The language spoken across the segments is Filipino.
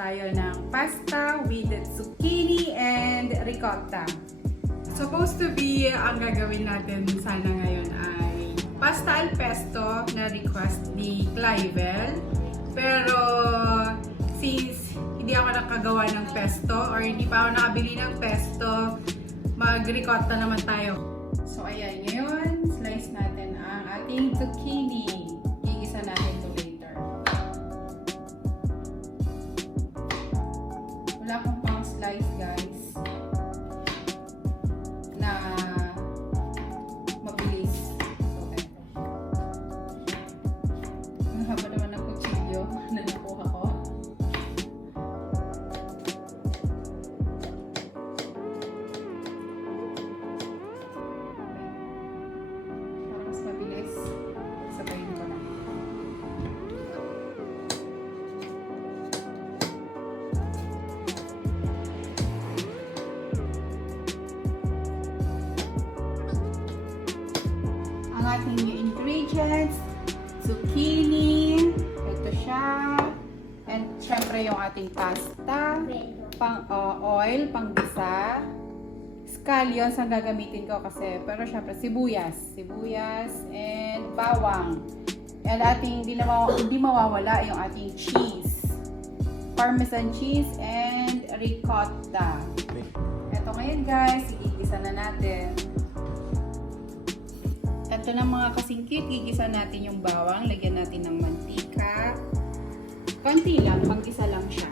tayo ng pasta with zucchini and ricotta. Supposed to be, ang gagawin natin sana ngayon ay pasta al pesto na request ni Clivel. Pero since hindi ako nakagawa ng pesto or hindi pa ako nakabili ng pesto, mag-ricotta naman tayo. So ayan, ngayon slice natin ang ating zucchini. Gigisa natin ito later. Wala akong pang slice guys na mabilis. So eto. Ang haba naman ng kutsilyo na nakuha ko. Para mas mabilis, sabayin ko na. Ang ating new ingredients, zucchini, ito siya, and syempre yung ating pasta, pang oil, pang gisa, scallions ang gagamitin ko kasi, pero syempre sibuyas, and bawang. And ating hindi mawawala yung ating cheese, parmesan cheese, and ricotta. Ito ngayon guys, igigisa na natin. Ito na mga kasingkit, gigisa natin yung bawang, lagyan natin ng mantika. Konti lang, pang-isa lang siya.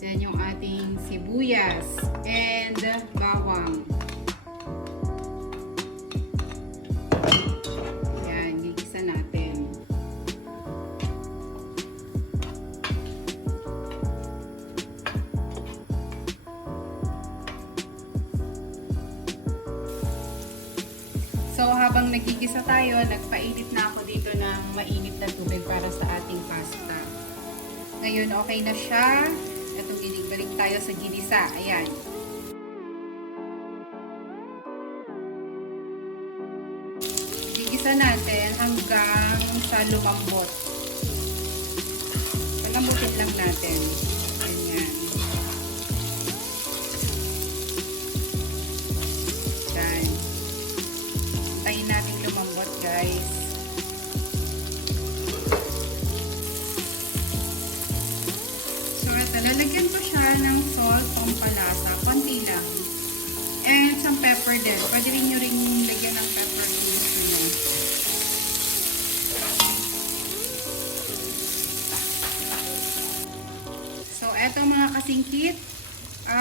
Then yung ating sibuyas and bawang. Yan, gigisa natin. So, habang nagigisa tayo, nagpainit na ako dito ng mainit na tubig para sa ating pasta. Ngayon, okay na siya. Ito, balik tayo sa ginisa. Ayan. Gigisa natin hanggang sa lumambot. Palambutin lang natin. Ayan. Tayin natin lumambot guys. So ito, lalagyan ko siya ng salt, pampalasa, konti lang. And some pepper din. Pwede rin nyo rin lagyan ng pepper kung gusto nyo. So eto mga kasingkit,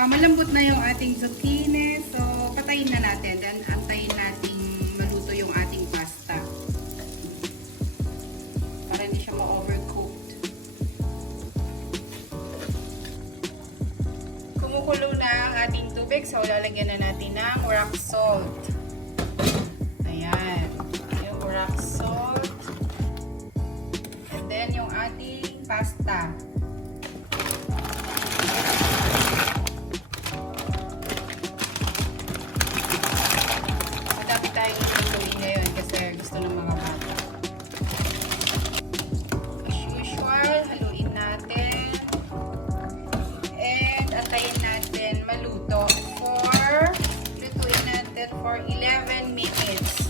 malambot na yung ating zucchini. So patayin na natin. Then antayin natin maluto yung ating pasta para hindi siya ma-overcooked. Kumukulo na ang ating tubig, so lalagyan na natin ng rock salt. Ayan, yung rock salt, and then yung ating pasta. Gusto ng mga bata. As usual, haluin natin. And antayin natin maluto lutuin natin for 11 minutes.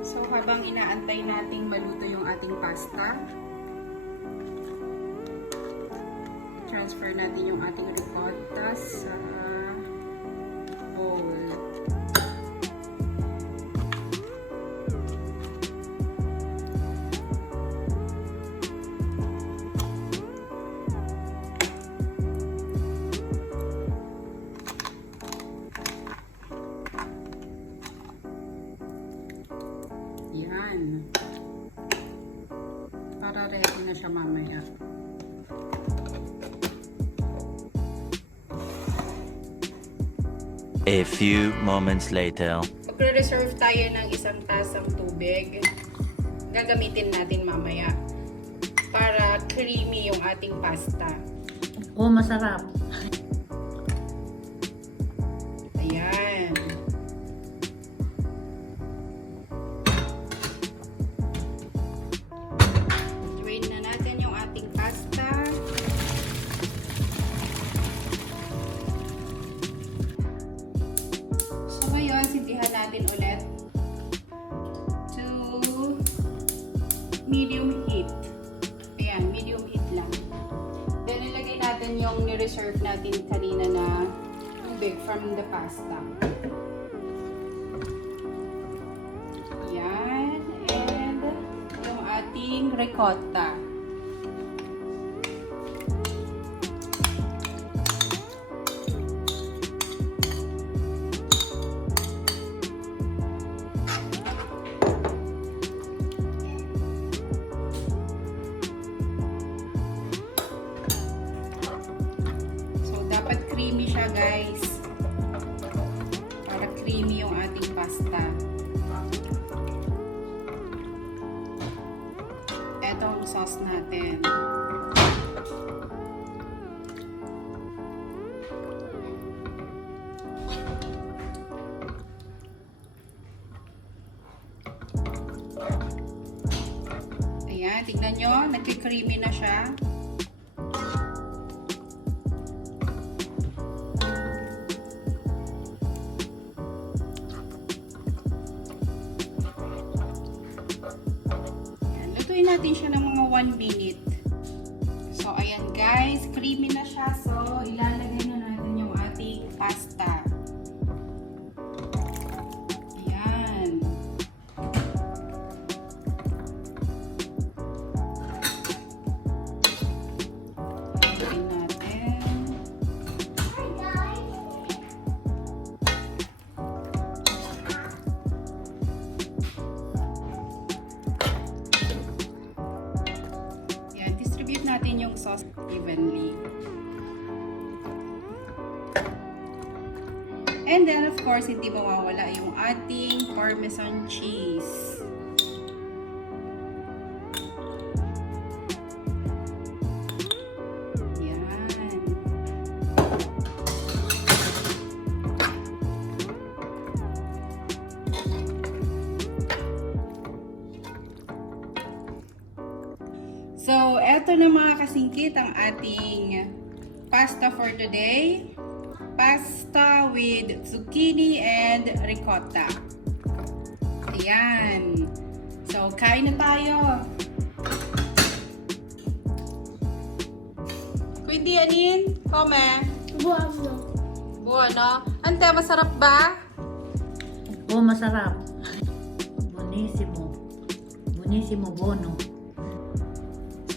So, habang inaantay natin maluto yung ating pasta, transfer natin yung ating ricotta sa bowl. Yan. Para ready na siya mamaya. A few moments later. Magre-reserve tayo ng isang tasang tubig. Gagamitin natin mamaya para creamy yung ating pasta. Oh, masarap. Ayan. Drain na natin yung ating pasta. pasindihan natin ulit to medium heat. Ayan, medium heat lang. Then, ilagay natin yung ni-reserve natin kanina na tubig from the pasta. Ayan. And yung ating ricotta. Creamy siya, guys. Para creamy yung ating pasta. Ito ang sauce natin. Ayan, tignan nyo. Nagki-creamy na siya. Lutuin natin siya ng mga 1 minute. So, ayan guys, creamy na siya. So, ilalagay na natin yung ating pasta. Ayan. Ilalagay natin. Natin yung sauce evenly. And then, of course, hindi mawawala yung ating Parmesan cheese. Yan. So, eto na mga kasingkit ang ating pasta for today. Pasta with zucchini and ricotta. Ayan. So, kain na tayo. Kundi, anin? Kome? Buwano. Buwano. Ante, masarap ba? Oo, masarap. Buonissimo. Buonissimo bono.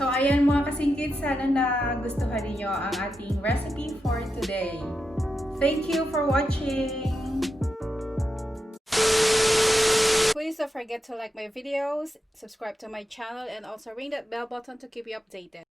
So, ayan mga kasingkit, sana nagustuhan niyo ang ating recipe for today. Thank you for watching! Please don't forget to like my videos, subscribe to my channel, and also ring that bell button to keep you updated.